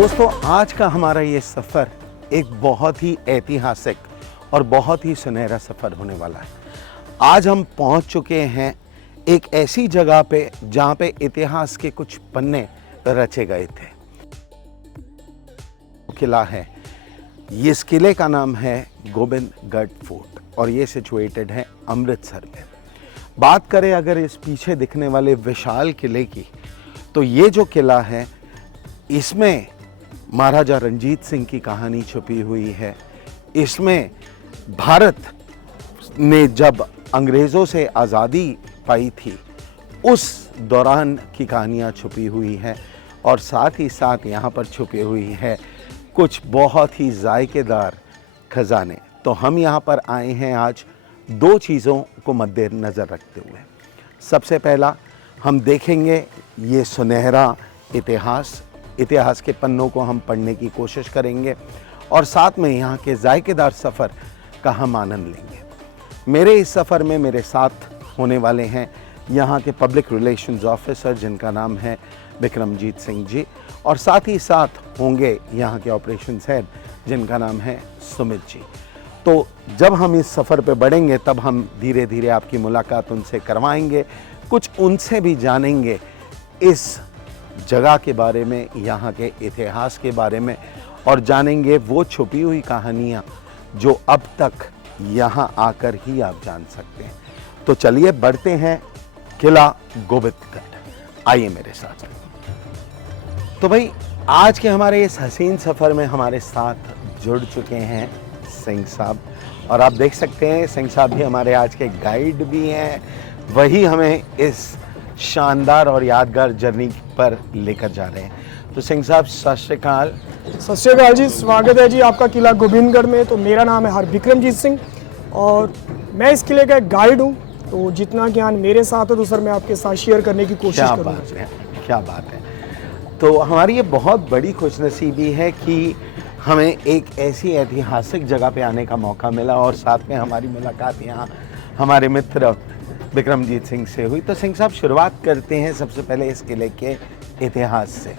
दोस्तों, आज का हमारा ये सफ़र एक बहुत ही ऐतिहासिक और बहुत ही सुनहरा सफ़र होने वाला है। आज हम पहुंच चुके हैं एक ऐसी जगह पे जहां पे इतिहास के कुछ पन्ने रचे गए थे। किला है, इस किले का नाम है गोबिंदगढ़ फोर्ट और ये सिचुएटेड है अमृतसर में। बात करें अगर इस पीछे दिखने वाले विशाल किले की, तो ये जो किला है इसमें महाराजा रणजीत सिंह की कहानी छुपी हुई है। इसमें भारत ने जब अंग्रेज़ों से आज़ादी पाई थी उस दौरान की कहानियाँ छुपी हुई हैं और साथ ही साथ यहाँ पर छुपी हुई है कुछ बहुत ही जायकेदार खजाने। तो हम यहाँ पर आए हैं आज दो चीज़ों को मद्देनज़र रखते हुए। सबसे पहला हम देखेंगे ये सुनहरा इतिहास के पन्नों को हम पढ़ने की कोशिश करेंगे और साथ में यहाँ के जायकेदार सफ़र का हम आनंद लेंगे। मेरे इस सफ़र में मेरे साथ होने वाले हैं यहाँ के पब्लिक रिलेशंस ऑफिसर जिनका नाम है बिक्रमजीत सिंह जी, और साथ ही साथ होंगे यहाँ के ऑपरेशंस हेड जिनका नाम है सुमित जी। तो जब हम इस सफ़र पे बढ़ेंगे तब हम धीरे धीरे आपकी मुलाकात उनसे करवाएंगे, कुछ उनसे भी जानेंगे इस जगह के बारे में, यहाँ के इतिहास के बारे में, और जानेंगे वो छुपी हुई कहानियाँ जो अब तक यहाँ आकर ही आप जान सकते हैं। तो चलिए बढ़ते हैं किला गोबिंदगढ़, आइए मेरे साथ। तो भाई आज के हमारे इस हसीन सफ़र में हमारे साथ जुड़ चुके हैं सिंह साहब, और आप देख सकते हैं सिंह साहब भी हमारे आज के गाइड भी हैं, वही हमें इस शानदार और यादगार जर्नी पर लेकर जा रहे हैं। तो सिंह साहब सत श्री अकाल। सत श्री अकाल जी, स्वागत है जी आपका किला गोबिंदगढ़ में। तो मेरा नाम है बिक्रमजीत सिंह और मैं इस किले का एक गाइड हूँ। तो जितना ज्ञान मेरे साथ है तो सर मैं आपके साथ शेयर करने की कोशिश करूँगा। क्या बात है। तो हमारी ये बहुत बड़ी खुशनसीबी है कि हमें एक ऐसी ऐतिहासिक जगह पे आने का मौका मिला और साथ में हमारी मुलाकात यहाँ हमारे मित्र बिक्रमजीत सिंह से हुई। तो सिंह साहब शुरुआत करते हैं सबसे पहले इस किले के इतिहास से।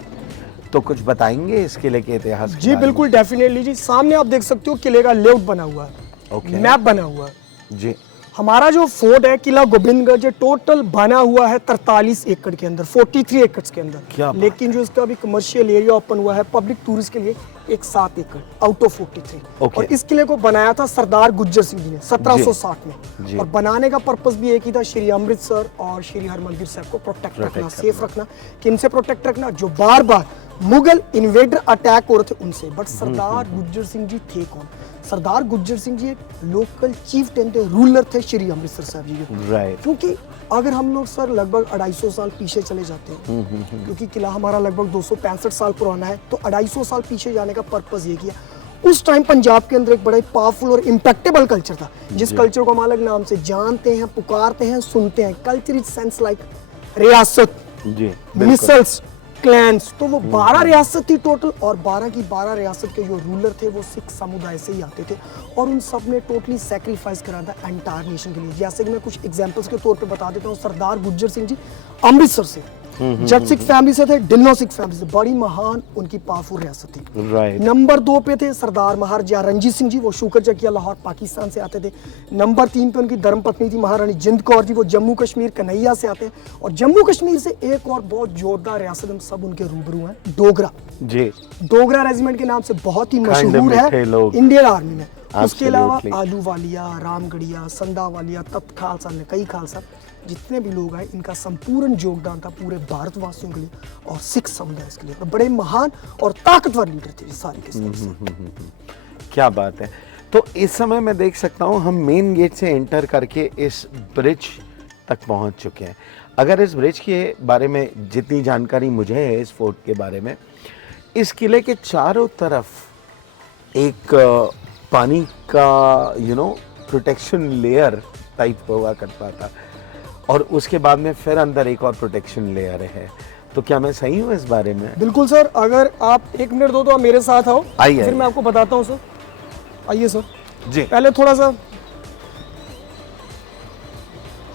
तो कुछ बताएंगे इस किले के इतिहास जी बिल्कुल, डेफिनेटली जी। सामने आप देख सकते हो किले का लेआउट बना हुआ है, मैप बना हुआ है जी। हमारा जो फोर्ट है किला गोबिंदगढ़ जो टोटल बना हुआ है 43 एकड़ के अंदर, 43 एकड़ के अंदर, लेकिन जो इसका अभी कमर्शियल एरिया ओपन हुआ है पब्लिक टूरिस्ट के लिए एक 7 एकड़ आउट ऑफ 43। और इस किले को बनाया था सरदार गुज्जर सिंह जी ने 1760 में, और बनाने का पर्पस भी एक ही था, श्री अमृतसर और श्री हरमंदिर साहब को प्रोटेक्ट रखना, सेफ रखना। किन से प्रोटेक्ट रखना? जो बार बार मुगल इन्वेडर अटैक हो रहे थे उनसे। बट सरदार गुज्जर सिंह जी थे कौन? सरदार गुज्जर सिंह जी एक लोकल चीफ टेंट रूलर थे श्री अमृतसर साहब जी के। क्योंकि अगर हम लोग सर लगभग 250 साल पीछे चले जाते हैं, क्योंकि किला हमारा लगभग 265 साल पुराना है, तो 250 साल पीछे जाने का पर्पस ये किया। उस टाइम पंजाब के अंदर एक बड़ा ही पावरफुल और इम्पैक्टेबल कल्चर था, जिस कल्चर को हम अलग नाम से जानते हैं, पुकारते हैं, सुनते हैं। कल्चर इज सेंस लाइक रियासत, मिसल्स, क्लैंस। तो वो 12 रियासत थी टोटल, और 12 की 12 रियासत के जो रूलर थे वो सिख समुदाय से ही आते थे, और उन सब ने टोटली सैक्रिफाइस करा था एंटायर नेशन के लिए। जैसे कि मैं कुछ एग्जांपल्स के तौर पे बता देता हूँ। सरदार गुज्जर सिंह जी अमृतसर से, जट सिख फैमिली से थे, डिल्लो सिख फैमिली से, बड़ी महान उनकी पावरफुल रियासत थी। नंबर 2 पे थे सरदार महाराजा रणजीत सिंह जी, वो शुकर जकिया लाहौर पाकिस्तान से आते थे। नंबर 3 पे उनकी धर्मपत्नी थी महारानी जिंद कौर जी, वो जम्मू कश्मीर कन्हैया से आते हैं। और जम्मू कश्मीर से एक और बहुत जोरदार रियासत हम सब उनके रूबरू हैं, डोगरा जी। डोगरा रेजिमेंट के नाम से बहुत ही मशहूर है इंडियन आर्मी में। उसके अलावा आलूवालिया, रामगढ़िया, संदावालिया, तख्त खालसा ने, कई खालसा, जितने भी लोग आए इनका संपूर्ण योगदान था पूरे भारतवासियों के लिए और सिख समुदाय के लिए। बड़े महान और ताकतवर लीडर थे सारे के सारे। क्या बात है। तो इस समय मैं देख सकता हूँ हम मेन गेट से एंटर करके इस ब्रिज तक पहुँच चुके हैं। अगर इस ब्रिज के बारे में जितनी जानकारी मुझे है इस फोर्ट के बारे में, इस किले के चारों तरफ एक पानी का प्रोटेक्शन लेयर टाइप हुआ करता था, और उसके बाद में फिर अंदर एक और प्रोटेक्शन लेयर है। तो क्या मैं सही हूँ इस बारे में? बिल्कुल सर। अगर आप 1 मिनट दो तो आप मेरे साथ आओ, फिर मैं आपको बताता हूँ सर। आइए सर जी। पहले थोड़ा सा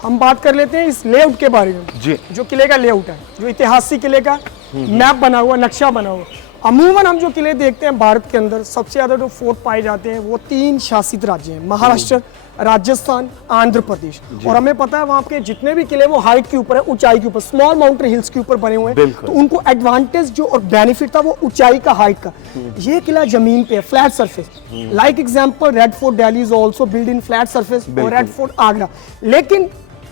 हम बात कर लेते हैं इस लेआउट के बारे में जी। जो किले का लेआउट है, जो ऐतिहासिक किले का मैप बना हुआ, नक्शा बना हुआ, अमूमन हम जो किले देखते हैं भारत के अंदर, सबसे ज्यादा जो फोर्ट पाए जाते हैं वो 3 शासित राज्य हैं, महाराष्ट्र, राजस्थान, आंध्र प्रदेश। और हमें पता है वहां के जितने भी किले वो हाइट के ऊपर है, ऊंचाई के ऊपर, स्मॉल माउंटेन हिल्स के ऊपर बने हुए हैं, तो उनको एडवांटेज जो और बेनिफिट था वो ऊंचाई का, हाइट का। ये किला जमीन पे है, flat surface. Like example red fort Delhi is also build in flat surface, और रेड फोर्ट आगरा। लेकिन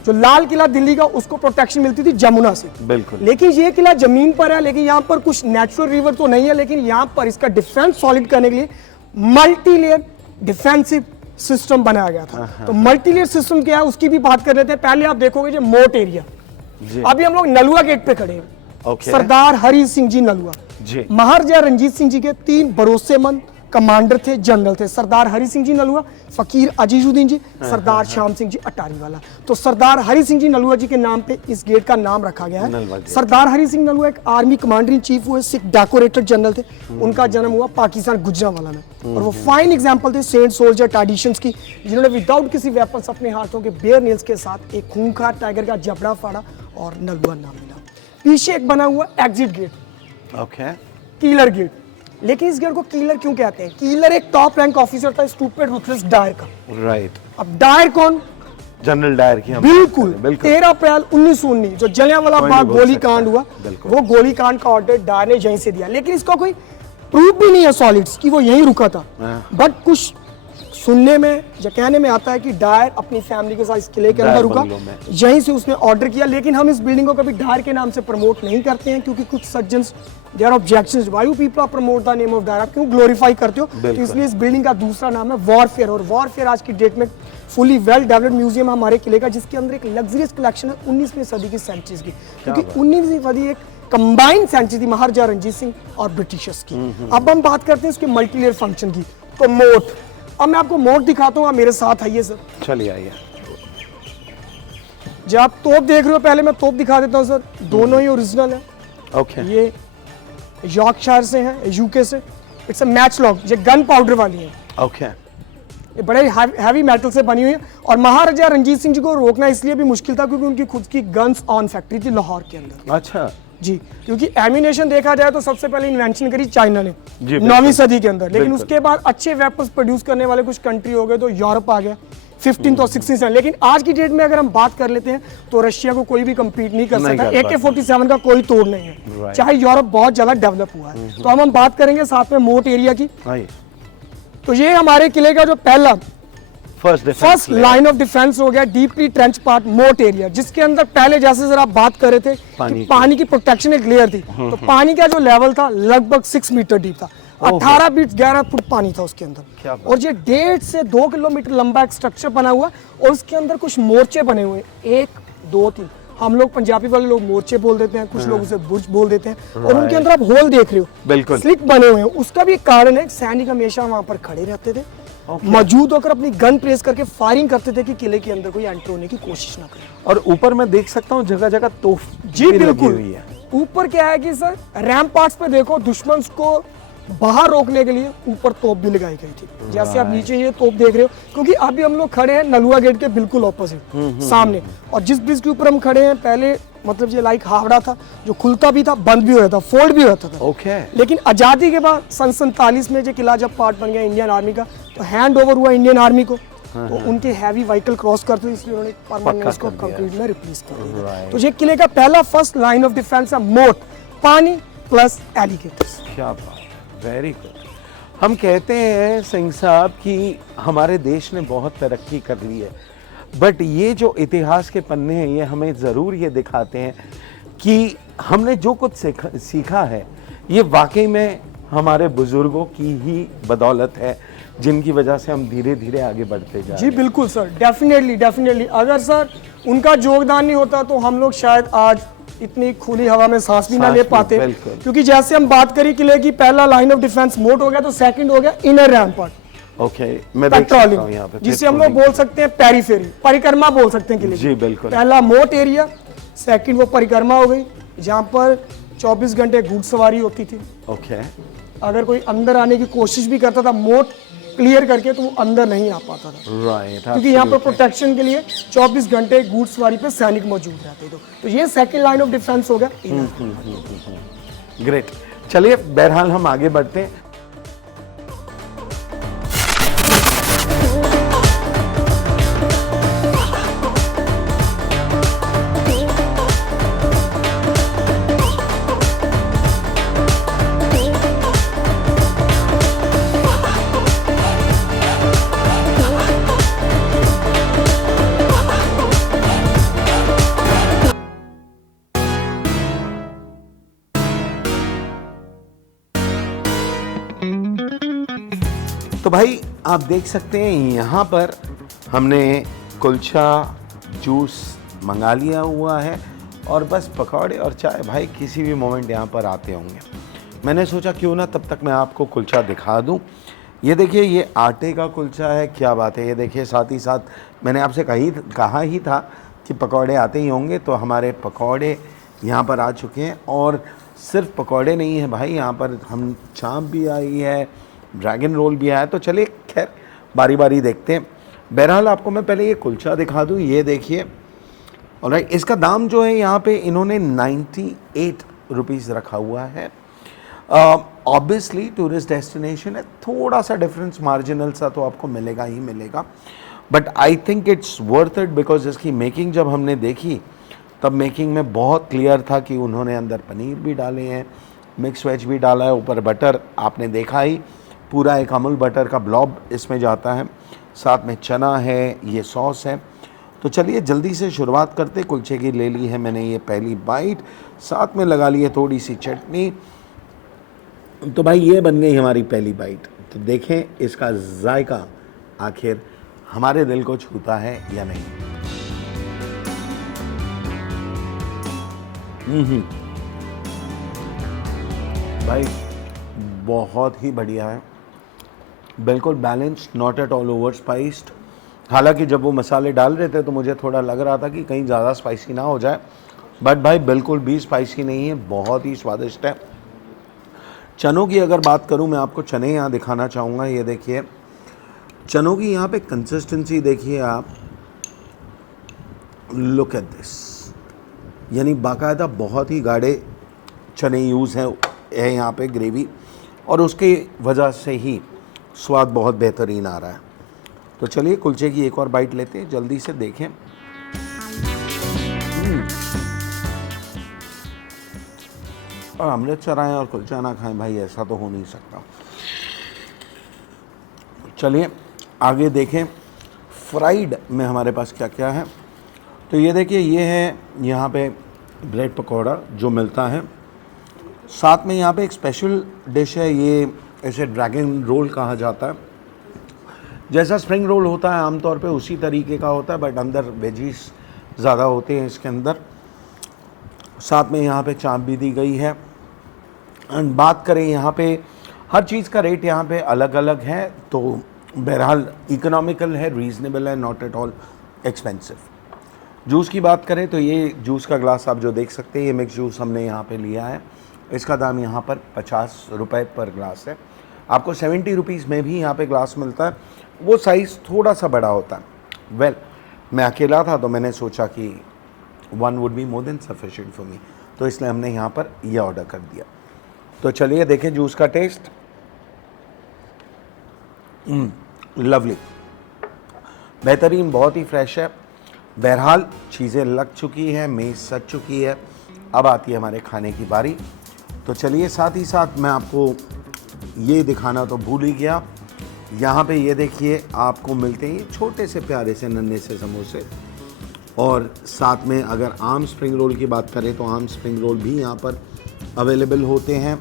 जो लाल किला दिल्ली का, उसको प्रोटेक्शन मिलती थी जमुना से। बिल्कुल। लेकिन ये किला जमीन पर है, लेकिन यहाँ पर कुछ नेचुरल रिवर तो नहीं है, लेकिन यहाँ पर इसका डिफेंस सॉलिड करने के लिए मल्टी लेयर डिफेंसिव सिस्टम बनाया गया था। तो मल्टी लेयर सिस्टम क्या है उसकी भी बात कर लेते हैं। पहले आप देखोगे जो मोट एरिया, अभी हम लोग नलुआ गेट पे खड़े हैं। सरदार हरि सिंह जी नलुआ, महाराजा रंजीत सिंह जी के 3 भरोसेमंद कमांडर थे, जनरल थे। सरदार हरि सिंह जी नलुआ, फकीर अजीजुद्दीन जी, सरदार श्याम सिंह जी अटारी वाला। तो सरदार हरि सिंह जी नलुआ जी के नाम पे इस गेट का नाम रखा गया है। सरदार हरि सिंह नलुआ एक आर्मी कमांडर इन चीफ हुए, सिख डेकोरेटर जनरल थे। उनका जन्म हुआ पाकिस्तान गुजरांवाला में, और वो फाइन एग्जांपल थे सेंट सोल्जर ट्रेडिशंस की, जिन्होंने विदाउट किसी वेपन्स अपने हाथों के बेयर नेल्स के साथ एक खूंखार टाइगर का जबड़ा फाड़ा और नलुआ नाम मिला। पीछे एक बना हुआ एग्जिट गेट, कीलर गेट। लेकिन इस गेट को कीलर क्यों कहते हैं? कीलर एक टॉप रैंक ऑफिसर था स्टूपिड रूथलेस डायर का। राइट। अब डायर कौन? जनरल डायर की। बिल्कुल। 13 अप्रैल 1919 जो जलियांवाला बाग गोलीकांड हुआ, वो गोलीकांड का ऑर्डर डायर ने यहीं से दिया। लेकिन इसका कोई प्रूफ भी नहीं है सॉलिड्स कि वो यहीं रुका था, बट कुछ सुनने में या कहने में आता है कि डायर अपनी फैमिली के साथ इस किले के अंदर रुका, यहीं से उसने ऑर्डर किया। लेकिन हम इस बिल्डिंग को कभी डायर के नाम से प्रमोट नहीं करते हैं, क्योंकि कुछ सज्जन्स their objections, why you people are promote the name of Dyer, आप क्यों ग्लोरीफाई करते हो? तो इसलिए इस बिल्डिंग का दूसरा नाम है वॉरफेयर। और वॉरफेयर आज की डेट में फुली वेल डेवलप्ड म्यूजियम हमारे किले का, जिसके अंदर एक लग्जरियस कलेक्शन है 19वीं सदी की सेंचुरीज की, क्योंकि 19वीं सदी एक कंबाइंड सेंचुरी थी महाराजा रंजीत सिंह और ब्रिटिशर्स की। अब हम बात करते हैं इसके मल्टीलेयर फंक्शन की। तो मोट, अब मैं आपको मोट दिखाता हूँ, आप मेरे साथ आइए सर। चलिए आइए। जब आप तोप देख रहे हो, पहले मैं तोप दिखा देता हूँ सर। दोनों ही ओरिजिनल है। ये यॉर्कशायर से है, यूके से। इट्स अ मैच लॉक, ये गन पाउडर वाली है। ये बड़े हैवी मेटल से बनी हुई है। और महाराजा रंजीत सिंह जी को रोकना इसलिए भी मुश्किल था क्योंकि उनकी खुद की गन्स ऑन फैक्ट्री थी लाहौर के अंदर। अच्छा जी, क्योंकि एम्यूनेशन देखा जाए तो सबसे पहले इन्वेंशन करी चाइना ने 9वीं सदी के अंदर। लेकिन उसके बाद अच्छे वेपन्स प्रोड्यूस करने वाले कुछ कंट्री हो गए, तो यूरोप आ गया 15th और 16th सेंचुरी। लेकिन आज की डेट में अगर हम बात कर लेते हैं तो रशिया को कोई भी कम्पीट नहीं कर सकता। AK-47 का कोई तोड़ नहीं है, चाहे यूरोप बहुत ज्यादा डेवलप हुआ है। तो हम बात करेंगे साथ में मोट एरिया की। तो ये हमारे किले का जो पहला फर्स्ट लाइन ऑफ डिफेंस हो गया, डीपली ट्रेंच पार्ट मोट एरिया, जिसके अंदर पहले जैसे सर आप बात कर रहे थे कि पानी की प्रोटेक्शन एक लेयर थी। तो पानी का जो लेवल था लगभग 6 मीटर डीप था, 18 फीट 11 फुट पानी था उसके अंदर। और ये 1.5 से 2 किलोमीटर लंबा एक स्ट्रक्चर बना हुआ, और उसके अंदर कुछ मोर्चे बने हुए, 1 2 3। हम लोग पंजाबी वाले लोग मोर्चे बोल देते हैं, कुछ लोग उसे बुर्ज बोल देते हैं। और उनके अंदर आप होल देख रहे हो, बिल्कुल स्लिट बने हुए हैं। उसका भी कारण है, सैनिक हमेशा वहां पर खड़े रहते थे, मौजूद होकर अपनी गन प्रेस करके फायरिंग करते थे कि किले के अंदर कोई एंटर होने की कोशिश ना करे। और ऊपर मैं देख सकता हूँ जगह जगह तोप। जी बिल्कुल। ऊपर क्या है कि सर रैम्पार्ट्स पे देखो, दुश्मन को बाहर रोकने के लिए ऊपर तोप भी लगाई गई थी। जैसे आप नीचे ये तोप देख रहे हो, क्योंकि अभी हम लोग खड़े हैं नलुआ गेट के बिल्कुल ऑपोजिट सामने। और जिस ब्रिज के ऊपर हम खड़े हैं, पहले मतलब ये लाइक हावड़ा था, जो खुलता भी था, बंद भी होता था, फोल्ड भी होता था। लेकिन आजादी के बाद सन 47 में जो किला जब पार्ट बन गया इंडियन आर्मी का, तो हैंड ओवर हुआ इंडियन आर्मी को। तो उनके हैवी व्हीकल क्रॉस करते, इसलिए उन्होंने परमानेंट इसको कंक्रीट में रिप्लेस कर दिया। तो ये किले का पहला फर्स्ट लाइन ऑफ डिफेंस है मोट, पानी प्लस एलिगेटर्स। क्या बात, वेरी गुड। हम कहते हैं सिंह साहब कि हमारे देश ने बहुत तरक्की कर ली है, बट ये जो इतिहास के पन्ने हैं ये हमें ज़रूर ये दिखाते हैं कि हमने जो कुछ सीखा है ये वाकई में हमारे बुजुर्गों की ही बदौलत है, जिनकी वजह से हम धीरे धीरे आगे बढ़ते जा रहे हैं। जी बिल्कुल सर, डेफिनेटली। अगर सर उनका योगदान नहीं होता तो हम लोग शायद आज इतनी खुली हवा में सांस भी ना ले पाते। क्योंकि जैसे हम बात करी किले की, पहला लाइन ऑफ डिफेंस मोट हो गया, तो सेकंड हो गया इनर रैम्पार्ट, मैं देख सकता हूं यहाँ पे, जिसे हम लोग बोल सकते हैं पेरीफेरी, परिक्रमा बोल सकते हैं किले। जी बिल्कुल। पहला मोट एरिया, सेकंड वो परिक्रमा हो गई, जहाँ पर 24 घंटे घुड़सवारी होती थी। अगर कोई अंदर आने की कोशिश भी करता था मोट क्लियर करके, तो वो अंदर नहीं आ पाता था। क्योंकि यहाँ पर प्रोटेक्शन के लिए 24 घंटे घुड़सवारी पे सैनिक मौजूद रहते थे। तो ये सेकंड लाइन ऑफ डिफेंस हो गया। ग्रेट। चलिए बहरहाल हम आगे बढ़ते हैं। तो भाई आप देख सकते हैं यहाँ पर हमने कुलचा जूस मंगा लिया हुआ है और बस पकौड़े और चाय भाई किसी भी मोमेंट यहाँ पर आते होंगे। मैंने सोचा क्यों ना तब तक मैं आपको कुलचा दिखा दूँ। ये देखिए ये आटे का कुलचा है, क्या बात है। ये देखिए साथ ही साथ मैंने आपसे कहा ही था कि पकौड़े आते ही होंगे, तो हमारे पकौड़े यहाँ पर आ चुके हैं। और सिर्फ पकौड़े नहीं है भाई, यहाँ पर हम चाप भी आई है, ड्रैगन रोल भी आया। तो चलिए खैर बारी बारी देखते हैं। बहरहाल आपको मैं पहले ये कुलचा दिखा दूँ। ये देखिए ऑलराइट, इसका दाम जो है यहाँ पे इन्होंने 98 रुपीज़ रखा हुआ है। ऑब्वियसली टूरिस्ट डेस्टिनेशन है, थोड़ा सा डिफरेंस मार्जिनल सा तो आपको मिलेगा ही मिलेगा, but I think it's worth it because इसकी मेकिंग जब हमने देखी तब मेकिंग में बहुत क्लियर था कि उन्होंने अंदर पनीर भी डाले हैं, मिक्स वेज भी डाला है, ऊपर बटर आपने देखा ही, पूरा एक अमूल बटर का ब्लॉब इसमें जाता है, साथ में चना है, ये सॉस है। तो चलिए जल्दी से शुरुआत करते। कुलचे की ले ली है मैंने ये पहली बाइट, साथ में लगा ली है थोड़ी सी चटनी। तो भाई ये बन गई हमारी पहली बाइट। तो देखें इसका जायका आखिर हमारे दिल को छूता है या नहीं। भाई बहुत ही बढ़िया है, बिल्कुल balanced, not at all over spiced. हालांकि जब वो मसाले डाल रहे थे तो मुझे थोड़ा लग रहा था कि कहीं ज़्यादा स्पाइसी ना हो जाए, बट भाई बिल्कुल भी स्पाइसी नहीं है, बहुत ही स्वादिष्ट है। चनों की अगर बात करूं, मैं आपको चने यहाँ दिखाना चाहूँगा। ये देखिए चनों की यहाँ पे कंसिस्टेंसी देखिए आप, लुक एट दिस, यानी बाकायदा बहुत ही गाढ़े चने यूज़ है यहाँ पे ग्रेवी, और उसकी वजह से ही स्वाद बहुत बेहतरीन आ रहा है। तो चलिए कुलचे की एक और बाइट लेते हैं, जल्दी से देखें। और अमृतसर आए और कुलचा ना खाएं भाई, ऐसा तो हो नहीं सकता। चलिए आगे देखें फ्राइड में हमारे पास क्या क्या है। तो ये देखिए ये है यहाँ पे ब्रेड पकौड़ा जो मिलता है, साथ में यहाँ पे एक स्पेशल डिश है, ये इसे ड्रैगन रोल कहा जाता है। जैसा स्प्रिंग रोल होता है आमतौर पे उसी तरीके का होता है, बट अंदर वेजीज ज़्यादा होते हैं इसके अंदर। साथ में यहाँ पे चाप भी दी गई है। एंड बात करें यहाँ पे हर चीज़ का रेट यहाँ पे अलग अलग है, तो बहरहाल इकोनॉमिकल है, रीज़नेबल है, not at all expensive. Juice की बात करें तो ये जूस का ग्लास आप जो देख सकते हैं, ये मिक्स जूस हमने यहाँ पे लिया है। इसका दाम यहाँ पर 50 रुपये पर ग्लास है। आपको 70 रुपीज़ में भी यहाँ पे ग्लास मिलता है, वो साइज़ थोड़ा सा बड़ा होता है। वेल मैं अकेला था तो मैंने सोचा कि 1 would be more than sufficient for me, तो इसलिए हमने यहाँ पर यह ऑर्डर कर दिया। तो चलिए देखें जूस का टेस्ट। लवली, बेहतरीन, बहुत ही फ्रेश है। बहरहाल चीज़ें लग चुकी हैं, मेज़ सज चुकी है, अब आती है हमारे खाने की बारी। तो चलिए साथ ही साथ मैं आपको ये दिखाना तो भूल ही गया, यहाँ पे ये देखिए आपको मिलते हैं छोटे से प्यारे से नन्हे से समोसे, और साथ में अगर आम स्प्रिंग रोल की बात करें तो आम स्प्रिंग रोल भी यहाँ पर अवेलेबल होते हैं।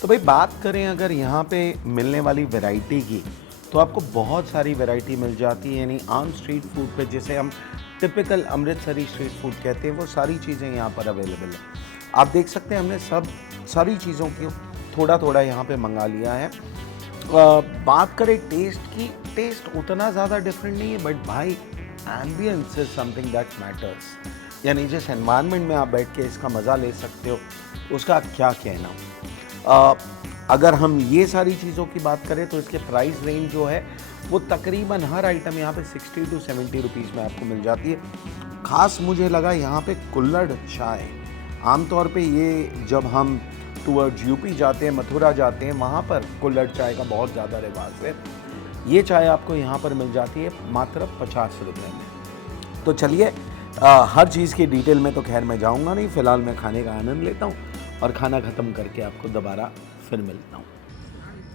तो भाई बात करें अगर यहाँ पे मिलने वाली वैरायटी की, तो आपको बहुत सारी वैरायटी मिल जाती है। यानी आम स्ट्रीट फूड पे जिसे हम टिपिकल अमृतसरी स्ट्रीट फूड कहते हैं, वो सारी चीज़ें यहाँ पर अवेलेबल है। आप देख सकते हैं हमने सारी चीज़ों की थोड़ा थोड़ा यहाँ पे मंगा लिया है। बात करें टेस्ट की, टेस्ट उतना ज़्यादा डिफरेंट नहीं है, बट भाई ambience is something that matters. यानी जिस एनवायरनमेंट में आप बैठ के इसका मज़ा ले सकते हो, उसका क्या कहना। अगर हम ये सारी चीज़ों की बात करें तो इसके प्राइस रेंज जो है वो तकरीबन हर आइटम यहाँ पे 60 to 70 रुपीज़ में आपको मिल जाती है। ख़ास मुझे लगा यहाँ पे कुल्हड़ चाय, आमतौर पे ये जब हम टूवर्ड्स यूपी जाते हैं, मथुरा जाते हैं, वहाँ पर कुल्हड़ चाय का बहुत ज़्यादा रिवाज है। ये चाय आपको यहाँ पर मिल जाती है मात्र 50 रुपये में। तो चलिए हर चीज़ की डिटेल में तो खैर मैं जाऊँगा नहीं, फ़िलहाल मैं खाने का आनंद लेता हूँ और खाना ख़त्म करके आपको दोबारा फिर मिलता हूँ।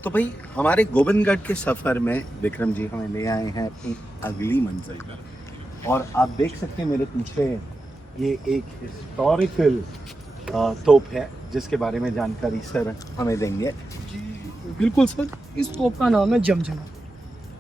तो भाई हमारे गोविंदगढ़ के सफ़र में विक्रम जी हमें ले आए हैं अपनी अगली मंजिल पर, और आप देख सकते हैं मेरे पीछे ये एक हिस्टोरिकल तोप है जिसके बारे में जानकारी सर हमें देंगे। जी बिल्कुल सर, इस तोप का नाम है जमजमा,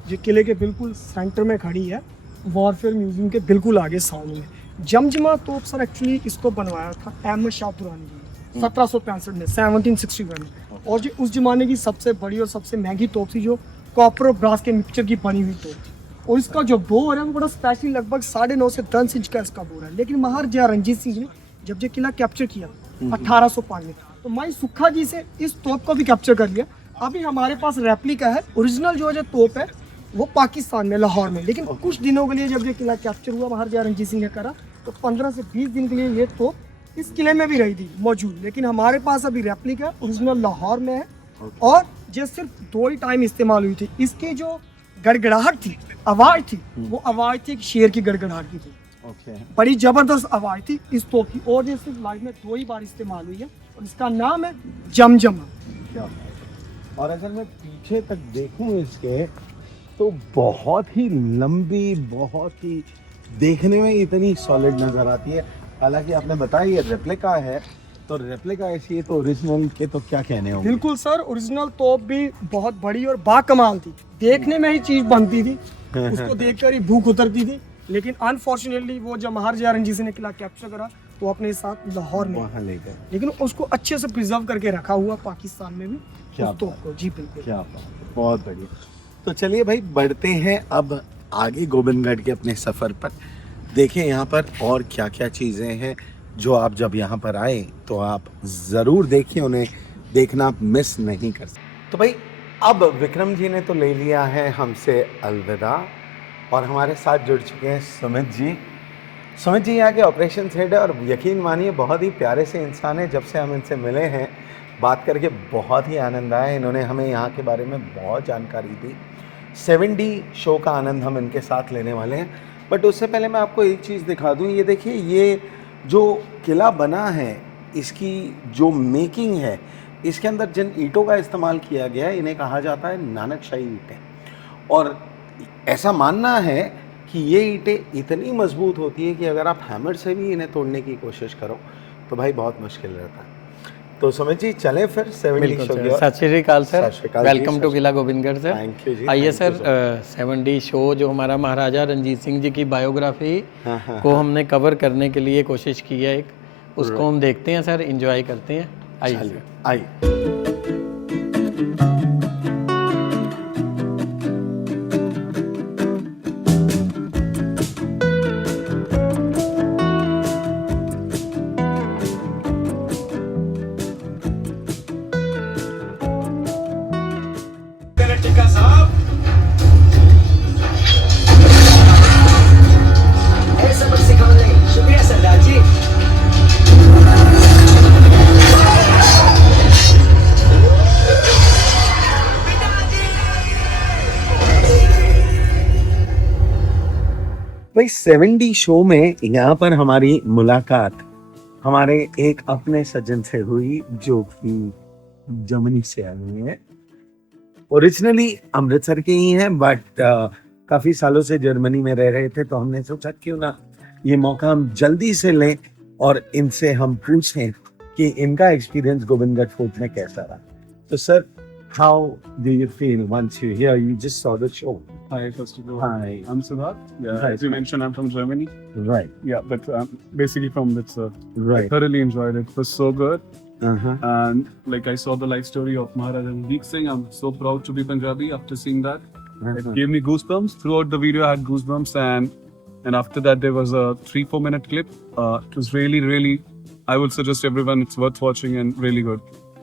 जो किले के बिल्कुल सेंटर में खड़ी है, वॉरफेयर म्यूजियम के बिल्कुल आगे सामने में। जमजमा तोप सर एक्चुअली इसको बनवाया था अहमद शाह दुरानी जी 1765 में, 1761 में, और जो उस जमाने की सबसे बड़ी और सबसे महंगी तोप थी, जो कॉपर और ब्रास के मिक्सचर की बनी हुई तोप थी। और इसका जो बोर है वो बड़ा स्पेशली लगभग 9.5 से 10 इंच का इसका बोर है। लेकिन महाराजा रणजीत सिंह ने जब ये किला कैप्चर किया 1805 में, तो माई सुखा जी से इस तोप को भी कैप्चर कर लिया। अभी हमारे पास रेप्लिका है, ओरिजिनल जो तोप है वो पाकिस्तान में, लाहौर में। लेकिन कुछ दिनों के लिए जब ये किला कैप्चर हुआ महाराजा रणजीत सिंह ने करा, तो 15 से 20 दिन के लिए ये तोप इस किले में भी रही थी मौजूद। लेकिन हमारे पास अभी रेप्लिका ओरिजिनल लाहौर में है, और ये सिर्फ 2 ही टाइम इस्तेमाल हुई थी। इसकी जो गड़गड़ाहट थी, आवाज थी, वो आवाज थी एक शेर की गड़गड़ाहट की थी। बड़ी जबरदस्त आवाज थी इस तोप की, और ये सिर्फ लाइफ में 2 ही बार इस्तेमाल हुई है, और इसका नाम है जमजमा। और अगर मैं पीछे तक देखूं इसके, तो बहुत ही लंबी, बहुत ही देखने में इतनी सॉलिड नजर आती है। हालांकि आपने बताया ये रेप्लिका है, तो रेप्लिका ऐसी है, तो ओरिजिनल के तो क्या कहने होंगे। बिल्कुल सर, ओरिजिनल तोप भी बहुत बड़ी और बाकमाल थी, देखने में ही चीज बनती थी, उसको देखकर ही भूख उतरती थी। लेकिन अनफॉर्चुनेटली वो जब महाराजा रणजीत सिंह ने किला कैप्चर करा, तो अपने साथ लाहौर में वहाँ ले गए, लेकिन उसको अच्छे से प्रिजर्व करके रखा हुआ पाकिस्तान में भी क्या उस तोप को। जी बिल्कुल, क्या बात, बहुत बढ़िया। तो चलिए भाई बढ़ते हैं अब आगे गोविंदगढ़ के अपने सफ़र पर। देखें यहाँ पर और क्या क्या चीज़ें हैं जो आप जब यहाँ पर आए तो आप ज़रूर देखिए, उन्हें देखना आप मिस नहीं कर सकते। तो भाई अब विक्रम जी ने तो ले लिया है हमसे अलविदा, और हमारे साथ जुड़ चुके हैं सुमित जी। सुमित जी यहाँ के ऑपरेशन हेड है, और यकीन मानिए बहुत ही प्यारे से इंसान है। जब से हम इनसे मिले हैं बात करके बहुत ही आनंद आया। इन्होंने हमें यहाँ के बारे में बहुत जानकारी दी। 7D शो का आनंद हम इनके साथ लेने वाले हैं, बट उससे पहले मैं आपको एक चीज़ दिखा दूँ। ये देखिए, ये जो किला बना है, इसकी जो मेकिंग है, इसके अंदर जिन ईंटों का इस्तेमाल किया गया है, इन्हें कहा जाता है नानकशाही ईंटें। और ऐसा मानना है कि ये ईंटें इतनी मजबूत होती है कि अगर आप हैमर से भी इन्हें तोड़ने की कोशिश करो तो भाई बहुत मुश्किल रहता है। तो सुमित जी चलें फिर 7D शो की ओर। Sat Sri Akal sir, welcome to Qila Gobindgarh sir. Thank you जी। आइए सर, 7D शो जो हमारा महाराजा रणजीत सिंह जी की बायोग्राफी को हमने कवर करने के लिए कोशिश की है, एक उसको हम देखते हैं सर, एंजॉय करते हैं। आइए आइए। शुक्रिया सरदार जी। भाई 7D शो में यहाँ पर हमारी मुलाकात हमारे एक अपने सज्जन से हुई, जो कि जर्मनी से आए हुए हैं। ओरिजिनली अमृतसर के ही हैं, बट काफ़ी सालों से जर्मनी में रह रहे थे, तो हमने सोचा क्यों ना ये मौका हम जल्दी से लें और इनसे हम पूछें कि इनका एक्सपीरियंस गोविंदगढ़ फोर्ट में कैसा रहा। तो sir, how do you feel once you hear, you just saw the show? Hi, first of all. Hi. I'm Siddharth. Yeah, Hi. as you mentioned, I'm from Germany. Right. Yeah, but basically from Witzer. Right. I thoroughly enjoyed it. It was so good. Uh-huh. And like I saw the life story of Maharaja Ranjit Singh. I'm so proud to be Punjabi after seeing that. It gave me goosebumps. Throughout the video, I had goosebumps. And after that, there was a 3-4 minute clip. It was really, really, I would suggest everyone, it's worth watching and really good.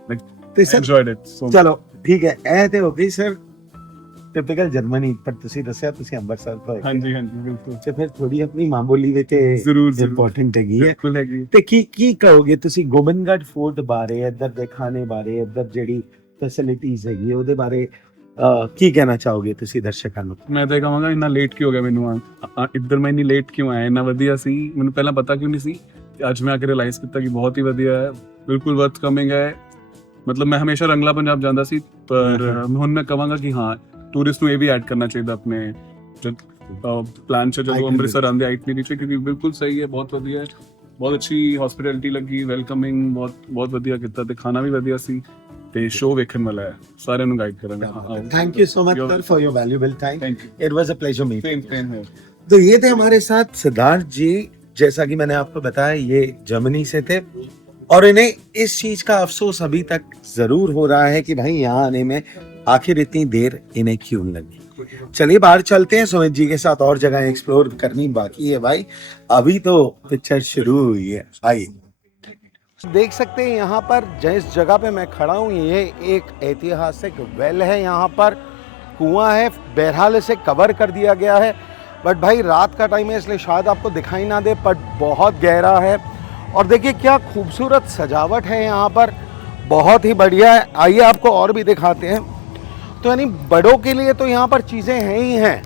Like, तो I enjoyed it. So चलो ठीक है, ऐ ते हो गई sir typical Germany, ਪਰ ਤੁਸੀਂ ਦੱਸਿਆ ਤੁਸੀਂ ਅੰਮ੍ਰਿਤਸਰ ਤੋਂ ਹੈਗੇ। ਹਾਂਜੀ ਹਾਂਜੀ ਬਿਲਕੁਲ ਤੇ ਫਿਰ ਥੋੜੀ ਆਪਣੀ ਮਾਂ ਬੋਲੀ ਵਿੱਚ ਜ਼ਰੂਰ ਜ਼ਰੂਰ ਇੰਪੋਰਟੈਂਟ ਹੈਗੀ ਹੈ। ਬਿਲਕੁਲ ਹੈਗੀ। ਤੇ ਕੀ ਕਹੋਗੇ ਤੁਸੀਂ ਗੋਬਿੰਦਗੜ੍ਹ ਫੋਰਟ ਬਾਰੇ, ਇੱਧਰ ਦੇ ਖਾਣੇ ਬਾਰੇ, ਇੱਧਰ ਜਿਹੜੀ ਫੈਸਿਲਿਟੀਜ਼ ਹੈਗੀ ਉਹਦੇ ਬਾਰੇ ਕੀ ਕਹਿਣਾ ਚਾਹੋਗੇ ਤੁਸੀਂ ਦਰਸ਼ਕਾਂ ਨੂੰ? ਮੈਂ ਤਾਂ ਇਹ ਕਹਾਂਗਾ ਇੰਨਾ ਲੇਟ ਕਿਉਂ ਹੋ ਗਿਆ ਮੈਨੂੰ ਇੱਧਰ, ਮੈਂ ਇੰਨੀ ਲੇਟ ਕਿਉਂ ਆਇਆ, ਇੰਨਾ ਵਧੀਆ ਸੀ, ਮੈਨੂੰ ਪਹਿਲਾਂ ਪਤਾ ਕਿਉਂ ਨਹੀਂ ਸੀ। ਤੇ ਅੱਜ ਮੈਂ ਆ ਕੇ ਰਿਅਲਾਈਜ਼ ਕੀਤਾ ਕਿ ਬਹੁਤ ਹੀ ਵਧੀਆ ਹੈ, ਬਿਲਕੁਲ ਵਰਥ ਕਮਿੰਗ ਹੈ। ਮਤਲਬ ਮੈਂ ਹਮੇਸ਼ਾ ਰੰਗਲਾ ਪੰਜਾਬ ਜਾਂਦਾ ਸੀ, ਪਰ ਹੁਣ ਮੈਂ ਕਹਾਂਗਾ ਕਿ ਹਾਂ ਟੂਰਿਸਟ ਨੂੰ ਇਹ ਵੀ ਐਡ ਕਰਨਾ ਚਾਹੀਦਾ ਆਪਣੇ ਪਲਾਨ 'ਚ ਜਦੋਂ ਅੰਮ੍ਰਿਤਸਰ ਆਉਂਦੇ ਆਈਟਨਰੀ 'ਚ, ਕਿਉਂਕਿ ਬਿਲਕੁਲ ਸਹੀ ਹੈ, ਬਹੁਤ ਵਧੀਆ ਹੈ, ਬਹੁਤ ਅੱਛੀ ਹੌਸਪਿਟੈਲਿਟੀ ਲੱਗੀ, ਵੈਲਕਮਿੰਗ ਬਹੁਤ ਵਧੀਆ ਕੀਤਾ, ਤੇ ਖਾਣਾ ਵੀ ਵਧੀਆ ਸੀ, ਤੇ ਸ਼ੋਅ ਵੇਖਣ ਵਾਲਾ ਹੈ, ਸਾਰਿਆਂ ਨੂੰ ਗਾਈਡ ਕਰਾਂਗਾ। Thank you so much sir for your valuable time, Thank you. It was a pleasure meeting. Same है। तो ये थे हमारे साथ सिद्धार्थ जी, जैसा कि मैंने आपको बताया ये जर्मनी से थे, और इन्हें इस चीज का अफसोस अभी तक जरूर हो रहा है कि भाई यहाँ आने में आखिर इतनी देर इन्हें क्यों लगी। चलिए बाहर चलते हैं, सुमित जी के साथ और जगह एक्सप्लोर करनी बाकी है भाई, अभी तो पिक्चर शुरू हुई है। आइए देख सकते हैं यहाँ पर जिस जगह पे मैं खड़ा हूँ ये एक ऐतिहासिक वेल है, यहाँ पर कुआं है, बहरहाल इसे कवर कर दिया गया है, बट भाई रात का टाइम है इसलिए शायद आपको दिखाई ना दे, बट बहुत गहरा है। और देखिए क्या खूबसूरत सजावट है यहाँ पर, बहुत ही बढ़िया है। आइए आपको और भी दिखाते हैं। तो यानी बड़ों के लिए तो यहाँ पर चीज़ें हैं ही हैं,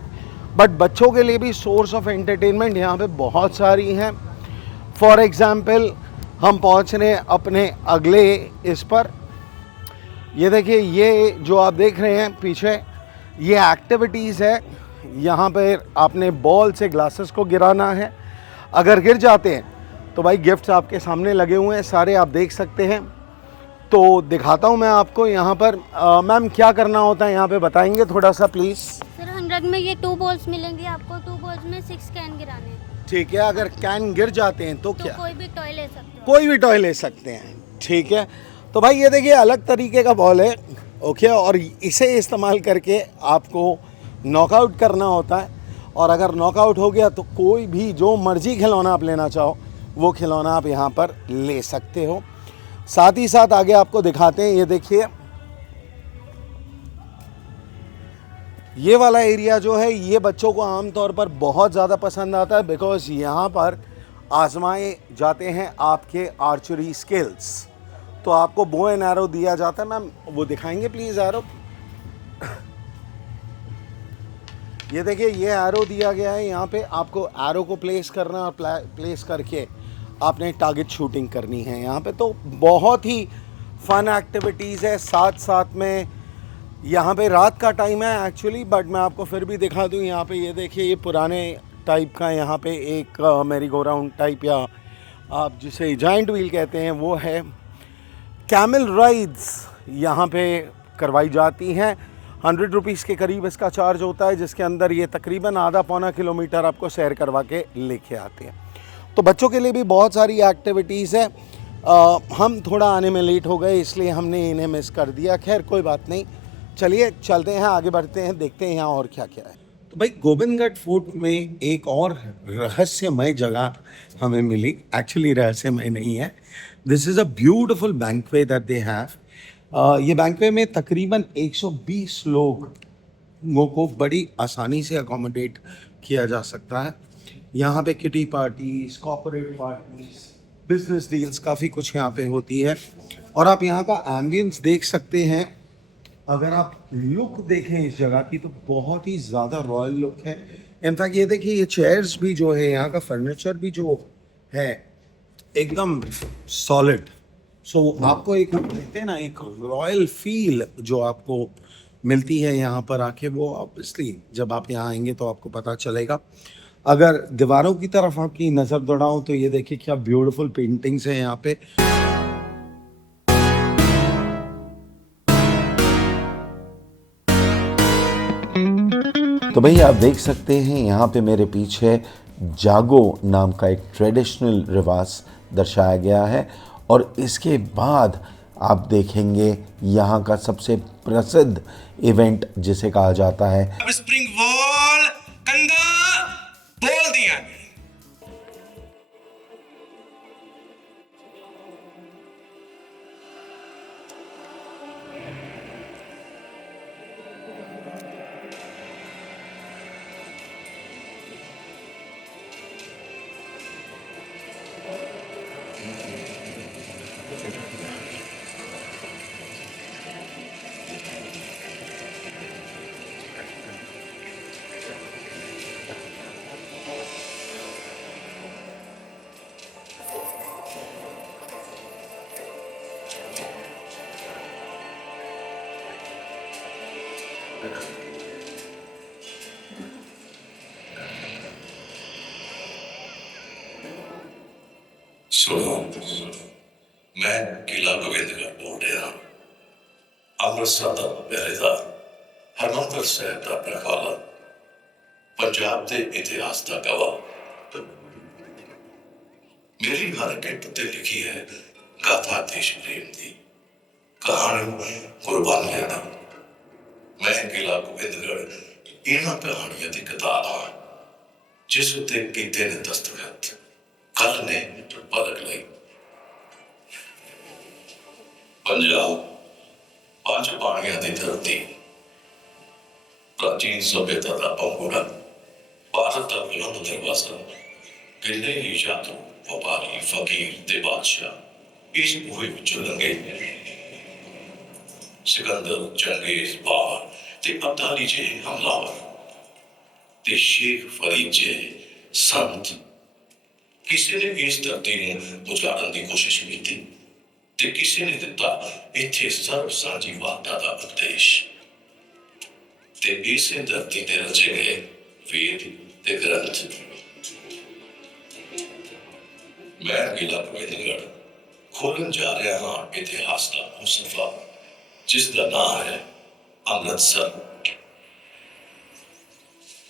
बट बच्चों के लिए भी सोर्स ऑफ एंटरटेनमेंट यहाँ पे बहुत सारी हैं। फॉर एग्ज़ाम्पल हम पहुँच रहे हैं अपने अगले इस पर, ये देखिए ये जो आप देख रहे हैं पीछे ये एक्टिविटीज़ है। यहाँ पे आपने बॉल से ग्लासेस को गिराना है, अगर गिर जाते हैं तो भाई गिफ्ट्स आपके सामने लगे हुए हैं सारे, आप देख सकते हैं। तो दिखाता हूँ मैं आपको यहाँ पर। मैम क्या करना होता है यहाँ पे बताएंगे थोड़ा सा प्लीज़? सर 100 में ये 2 बॉल्स मिलेंगे आपको, 2 बॉल्स में 6 कैन गिराने हैं। ठीक है, अगर कैन गिर जाते हैं तो क्या? कोई भी टॉय ले सकते हो। कोई भी टॉय ले सकते हैं, ठीक है। तो भाई ये देखिए अलग तरीके का बॉल है, ओके, और इसे इस्तेमाल करके आपको नॉकआउट करना होता है, और अगर नॉकआउट हो गया तो कोई भी जो मर्जी खिलौना आप लेना चाहो वो खिलौना आप यहाँ पर ले सकते हो। साथ ही साथ आगे आपको दिखाते हैं, ये देखिए ये वाला एरिया जो है ये बच्चों को आमतौर पर बहुत ज़्यादा पसंद आता है, बिकॉज यहाँ पर आजमाए जाते हैं आपके आर्चरी स्किल्स। तो आपको बो एंड एरो दिया जाता है। मैम वो दिखाएंगे प्लीज़ एरो? ये देखिए ये एरो दिया गया है, यहाँ पे आपको एरो को प्लेस करना और प्लेस करके आपने टारगेट शूटिंग करनी है यहाँ पे। तो बहुत ही फन एक्टिविटीज़ है। साथ साथ में यहाँ पे रात का टाइम है एक्चुअली, बट मैं आपको फिर भी दिखा दूँ। यहाँ पे ये देखिए ये पुराने टाइप का यहाँ पे एक मेरी गो राउंड टाइप, या आप जिसे जाइंट व्हील कहते हैं वो है। कैमल राइड्स यहाँ पे करवाई जाती हैं, 100 रुपीज़ के करीब इसका चार्ज होता है, जिसके अंदर ये तकरीबन आधा पौना किलोमीटर आपको सैर करवा के लेके आते हैं। तो बच्चों के लिए भी बहुत सारी एक्टिविटीज़ है। हम थोड़ा आने में लेट हो गए इसलिए हमने इन्हें मिस कर दिया, खैर कोई बात नहीं। चलिए चलते हैं आगे बढ़ते हैं, देखते हैं यहाँ और क्या क्या है। तो भाई गोबिंदगढ़ फोर्ट में एक और रहस्यमय जगह हमें मिली, एक्चुअली रहस्यमय नहीं है। This is a beautiful banquet that they have. ये बैंक्वे में तकरीबन 120 लोगों को बड़ी आसानी से अकोमोडेट किया जा सकता है। यहाँ पे kitty parties, corporate parties, business deals काफ़ी कुछ यहाँ पे होती है। और आप यहाँ का एम्बियंस देख सकते हैं। अगर आप लुक देखें इस जगह की तो बहुत ही ज़्यादा रॉयल लुक है। इनफैक्ट ये देखिए ये चेयर्स भी जो है, यहाँ का फर्नीचर भी जो है एकदम सॉलिड। सो आपको एक कहते हैं ना एक रॉयल फील जो आपको मिलती है यहाँ पर आके, वो ऑब्वियसली जब आप यहाँ आएंगे तो आपको पता चलेगा। अगर दीवारों की तरफ आपकी नज़र दौड़ाऊँ तो ये देखिए क्या ब्यूटीफुल पेंटिंग्स हैं यहाँ पे। तो भाई आप देख सकते हैं यहाँ पे मेरे पीछे जागो नाम का एक ट्रेडिशनल रिवाज दर्शाया गया है, और इसके बाद आप देखेंगे यहाँ का सबसे प्रसिद्ध इवेंट जिसे कहा जाता है स्प्रिंग वॉल कंधा बोल दिया। ਅੰਮ੍ਰਿਤਸਰ ਦਾ ਪਹਿਰੇਦਾਰ, ਹਰਿਮੰਦਰ ਸਾਹਿਬ ਦਾ ਰਖਵਾਲਾ, ਪੰਜਾਬ ਦੇ ਇਤਿਹਾਸ ਦਾ ਗਵਾਹ। ਮੇਰੀ ਹਰ ਕਿੱਟ ਤੇ ਲਿਖੀ ਹੈ ਗਾਥਾ ਦੇਸ਼ ਪ੍ਰੇਮ ਦੀ, ਕਹਾਣੀ ਕੁਰਬਾਨੀਆਂ ਦੀ। ਮੈਂ ਕਿਲ੍ਹਾ ਗੋਬਿੰਦਗੜ੍ਹ ਇਹਨਾਂ ਕਹਾਣੀਆਂ ਦੀ ਕਿਤਾਬ ਹਾਂ, ਜਿਸ ਉੱਤੇ ਕੀਤੇ ਨੇ ਦਸਤਖਤ ਕੱਲ ਨੇ ਪਲਕ ਲਈ। ਪੰਜਾਬ ਪੰਜ ਪਾਣੀਆਂ ਦੀ ਧਰਤੀ, ਪ੍ਰਾਚੀਨ ਸਭਿਅਤਾ ਦਾ ਪੰਗੂੜਾ, ਭਾਰਤ ਦਾ ਬੁਲੰਦ ਦਰਵਾਜ਼ਾ। ਕਿੰਨੇ ਹੀ ਯਾਤਰੂ, ਵਪਾਰੀ, ਫਕੀਰ ਤੇ ਬਾਦਸ਼ਾਹ ਇਸ ਬੂਹੇ ਵਿੱਚੋਂ ਲੰਘੇ। ਸਿਕੰਦਰ, ਚੰਗੇਜ਼, ਬਾਬਰ ਤੇ ਅਬਦਾਲੀ ਜਿਹੇ ਹਮਲਾਵਰ ਤੇ ਸ਼ੇਖ ਫਰੀਦ ਜਿਹੇ ਸੰਤ, ਕਿਸੇ ਨੇ ਇਸ ਧਰਤੀ ਨੂੰ ਉਜਾੜਨ ਦੀ ਕੋਸ਼ਿਸ਼ ਕੀਤੀ ਤੇ ਕਿਸੇ ਨੇ ਦਿੱਤਾ ਇੱਥੇ ਸਰਬ ਸਾਂਝੀ ਵਾਰਤਾ ਦਾ ਉਪਦੇਸ਼। ਤੇ ਇਸੇ ਧਰਤੀ ਤੇ ਰਚੇ ਗਏ ਵੇਦ ਤੇ ਗ੍ਰੰਥ। ਮੈਂ ਕਿਲ੍ਹਾ ਗੋਬਿੰਦਗੜ੍ਹ ਖੋਲ੍ਹਣ ਜਾ ਰਿਹਾ ਹਾਂ ਇਤਿਹਾਸ ਦਾ ਉਹ ਸਫ਼ਾ, ਜਿਸ ਦਾ ਨਾਂ ਹੈ ਅੰਮ੍ਰਿਤਸਰ।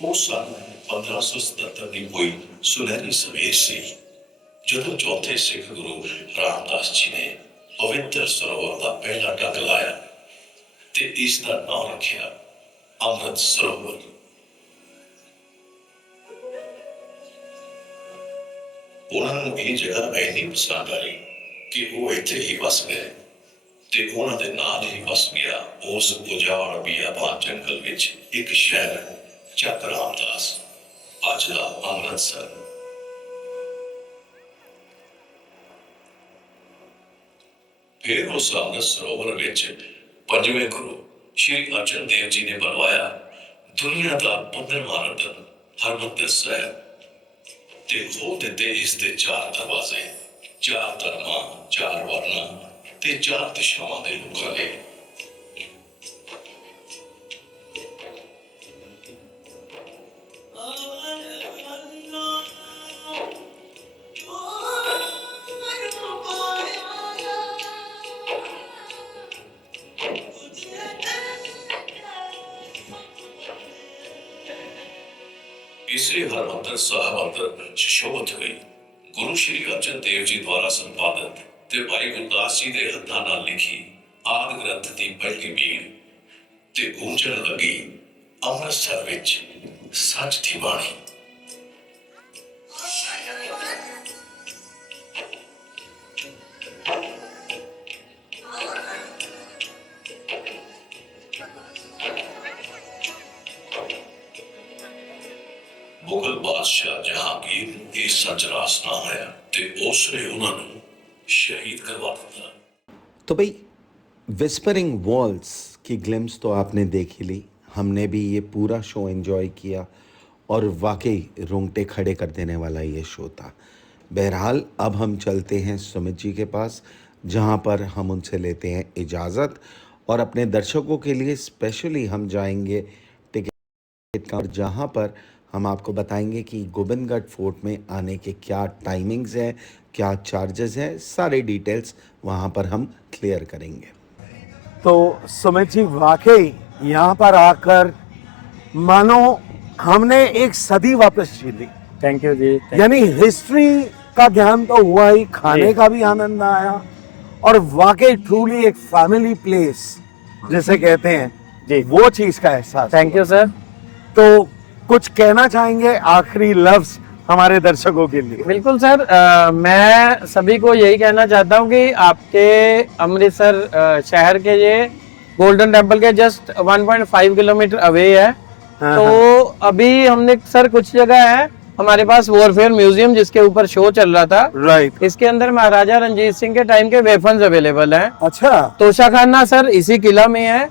ਉਹ ਸੰਨ 1577 ਦੀ ਕੋਈ ਸੁਨਹਿਰੀ ਸਵੇਰ ਸੀ, ਜਦੋਂ ਚੌਥੇ ਸਿੱਖ ਗੁਰੂ ਰਾਮਦਾਸ ਜੀ ਨੇ ਪਵਿੱਤਰ ਸਰੋਵਰ ਦਾ ਪਹਿਲਾ ਡੱਗ ਲਾਇਆ ਤੇ ਇਸ ਦਾ ਨਾਮ ਰੱਖਿਆ ਅੰਮ੍ਰਿਤ ਸਰੋਵਰ। ਉਹਨਾਂ ਨੂੰ ਇਹ ਜਗ੍ਹਾ ਇੰਨੀ ਪਸੰਦ ਆਈ ਕਿ ਉਹ ਇੱਥੇ ਹੀ ਵਸ ਗਏ ਤੇ ਉਹਨਾਂ ਦੇ ਨਾਲ ਹੀ ਵਸ ਗਿਆ ਉਸ ਉਜਾੜ ਬਿਆਬਾਨ ਜੰਗਲ ਵਿੱਚ ਇੱਕ ਸ਼ਹਿਰ, ਚੱਕ ਰਾਮਦਾਸ, ਅੱਜ ਦਾ ਅੰਮ੍ਰਿਤਸਰ। ਫਿਰ ਉਸ ਅੰਮ੍ਰਿਤ ਸਰੋਵਰ ਵਿੱਚ ਪੰਜਵੇਂ ਗੁਰੂ ਸ਼੍ਰੀ ਅਰਜਨ ਦੇਵ ਜੀ ਨੇ ਬਣਵਾਇਆ ਦੁਨੀਆ ਦਾ 15ਵਾਂ ਰਤਨ ਹਰਿਮੰਦਰ ਸਾਹਿਬ ਤੇ ਖੋਲ੍ਹ ਦਿੱਤੇ ਇਸ ਦੇ 4 ਦਰਵਾਜ਼ੇ, 4 ਧਰਮਾਂ, 4 ਵਰਨਾਂ ਤੇ 4 ਦਿਸ਼ਾਵਾਂ ਦੇ ਲੋਕਾਂ ਲਈ। इसे हरमंदिर साहब अंदर सुशोभित हुई गुरु श्री अर्जन देव जी द्वारा संपादित ते भाई गुरदास जी के हत्थां नाल लिखी आदि ग्रंथ की पहली बीड़ ते गूंजण लगी अमृतसर विच सच दी बाणी। मुगल बादशाह जहांगीर इस सच रास ना आया ते उसने उन्होंने शहीद करवा दिया। तो भाई विस्परिंग वॉल्स की ग्लिम्स तो आपने देख ही ली, हमने भी ये पूरा शो एंजॉय किया और वाकई रोंगटे खड़े कर देने वाला ये शो था। बहरहाल अब हम चलते हैं सुमित जी के पास, जहाँ पर हम उनसे लेते हैं इजाज़त और अपने दर्शकों के लिए स्पेशली हम जाएंगे टिकट काउंटर, जहाँ पर हम आपको बताएंगे कि गोबिंदगढ़ फोर्ट में आने के क्या टाइमिंग्स हैं, क्या चार्जेस हैं, सारे डिटेल्स वहाँ पर हम क्लियर करेंगे। तो सुमित जी वाकई यहाँ पर आकर मानो हमने एक सदी वापस जी ली। थैंक यू जी। यानी हिस्ट्री का ज्ञान तो हुआ ही, खाने का भी आनंद आया और वाकई ट्रूली एक फैमिली प्लेस जिसे कहते हैं जी, वो चीज का एहसास। Thank you sir. तो कुछ कहना चाहेंगे आखिरी लफ्ज हमारे दर्शकों के लिए? बिल्कुल सर, मैं सभी को यही कहना चाहता हूँ कि आपके अमृतसर शहर के ये गोल्डन टेम्पल के जस्ट 1.5 किलोमीटर अवे है। तो अभी हमने सर कुछ जगह है हमारे पास वॉरफेयर म्यूजियम जिसके ऊपर शो चल रहा था। राइट। इसके अंदर महाराजा रंजीत सिंह के टाइम के वेपन्स अवेलेबल हैं। अच्छा। तोशाखाना सर इसी किला में है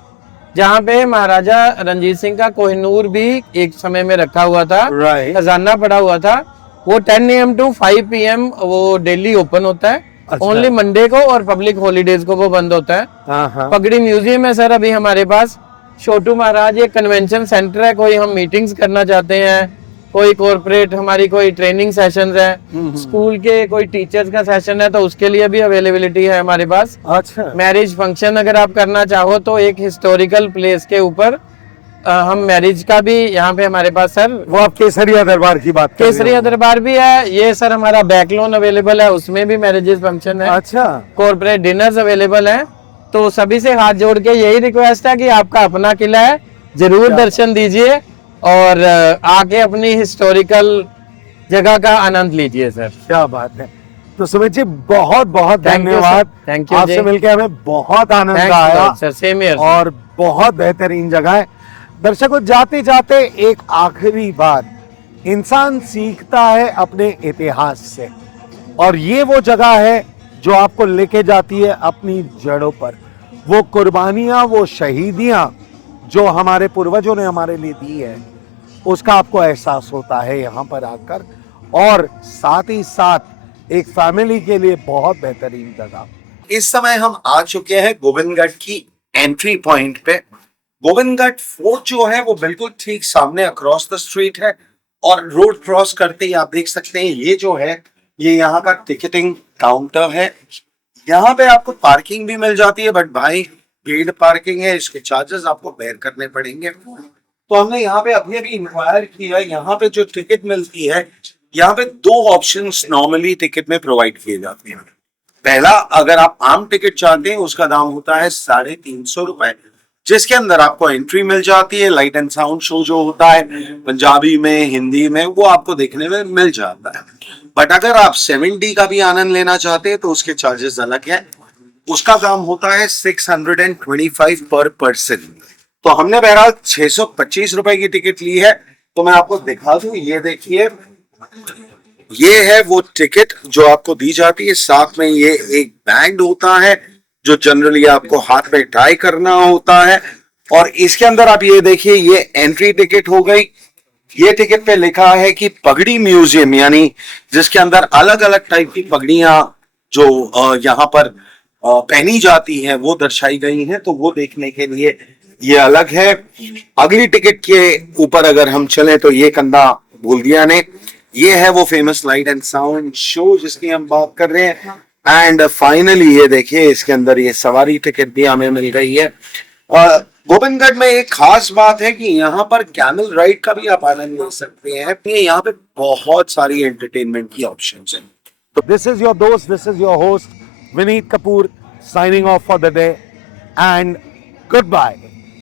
जहाँ पे महाराजा रंजीत सिंह का कोहिनूर भी एक समय में रखा हुआ था। राइट। खजाना पड़ा हुआ था। वो 10 AM to 5 PM वो डेली ओपन होता है। अच्छा। ओनली मंडे को और पब्लिक हॉलीडेज को वो बंद होता है। हाँ। पगड़ी म्यूजियम है सर अभी हमारे पास। छोटू महाराज एक कन्वेंशन सेंटर है, कोई हम मीटिंग्स करना चाहते हैं कोई कॉर्पोरेट हमारी कोई ट्रेनिंग सेशंस है, स्कूल के कोई टीचर्स का सेशन है तो उसके लिए भी अवेलेबिलिटी है हमारे पास। अच्छा, मैरिज फंक्शन अगर आप करना चाहो तो एक हिस्टोरिकल प्लेस के ऊपर हम मैरिज का भी यहाँ पे हमारे पास सर, वो आप केसरिया दरबार की बात कर रहे हो? केसरिया दरबार भी है। ये सर हमारा बैक लोन अवेलेबल है, उसमें भी मैरिजेस फंक्शन है। अच्छा, कॉर्पोरेट डिनर्स अवेलेबल हैं। तो सभी से हाथ जोड़ के यही रिक्वेस्ट है कि आपका अपना किला है, जरूर दर्शन दीजिए और आके अपनी हिस्टोरिकल जगह का आनंद लीजिए सर। क्या बात है। तो सुमित जी बहुत बहुत Thank you, धन्यवाद, sir. Thank you, आपसे जी। मिलकर हमें बहुत आनंद आया सर, सेम हियर और बहुत बेहतरीन जगह है। दर्शकों, जाते जाते एक आखिरी बात, इंसान सीखता है अपने इतिहास से और ये वो जगह है जो आपको लेके जाती है अपनी जड़ों पर। वो कुर्बानियां, वो शहीदियां जो हमारे पूर्वजों ने हमारे लिए दी है, उसका आपको एहसास होता है यहाँ पर आकर। और साथ ही साथ एक फैमिली के लिए बहुत बेहतरीन जगह। इस समय हम आ चुके हैं गोविंदगढ़ की एंट्री पॉइंट पे। गोविंदगढ़ फोर्ट जो है वो बिल्कुल ठीक सामने अक्रॉस द स्ट्रीट है और रोड क्रॉस करते ही आप देख सकते हैं ये जो है ये यहाँ का टिकटिंग काउंटर है। यहाँ पे आपको पार्किंग भी मिल जाती है, बट भाई पेड पार्किंग है, इसके चार्जेस आपको बेयर करने पड़ेंगे। तो हमने यहाँ पे अभी अभी इंक्वायर किया, यहाँ पे जो टिकट मिलती है, यहाँ पे 2 ऑप्शंस नॉर्मली टिकट में प्रोवाइड किए जाते हैं। पहला, अगर आप आम टिकट चाहते हैं उसका दाम होता है 350 रुपए, जिसके अंदर आपको एंट्री मिल जाती है। लाइट एंड साउंड शो जो होता है पंजाबी में, हिंदी में, वो आपको देखने में मिल जाता है। बट अगर आप 7D का भी आनंद लेना चाहते हैं तो उसके चार्जेस अलग है, उसका दाम होता है 625 पर पर्सन। तो हमने बहरहाल 625 रुपए की टिकट ली है। तो मैं आपको दिखा दूं, ये देखिए, ये है वो टिकट जो आपको दी जाती है। साथ में ये एक बैंड होता है जो जनरली आपको हाथ में टाई करना होता है। और इसके अंदर आप ये देखिए, ये एंट्री टिकट हो गई। ये टिकट पे लिखा है कि पगड़ी म्यूजियम, यानी जिसके अंदर अलग अलग टाइप की पगड़ियां जो यहाँ पर पहनी जाती हैं वो दर्शाई गई हैं। तो वो देखने के लिए ये अलग है। अगली टिकट के ऊपर अगर हम चलें तो ये कंधा भूल दिया ने, ये है वो famous light and sound show जिसकी हम बात कर रहे हैं। एंड फाइनली ये देखिए, इसके अंदर ये सवारी टिकट भी हमें मिल रही है। गोविंदगढ़ में एक खास बात है कि यहाँ पर कैमल राइड का भी आप आनंद ले सकते हैं। यहाँ पे बहुत सारी एंटरटेनमेंट की ऑप्शंस हैं। तो दिस इज योर दोस्त, this is your host Vineet Kapoor, signing off for the day and good bye.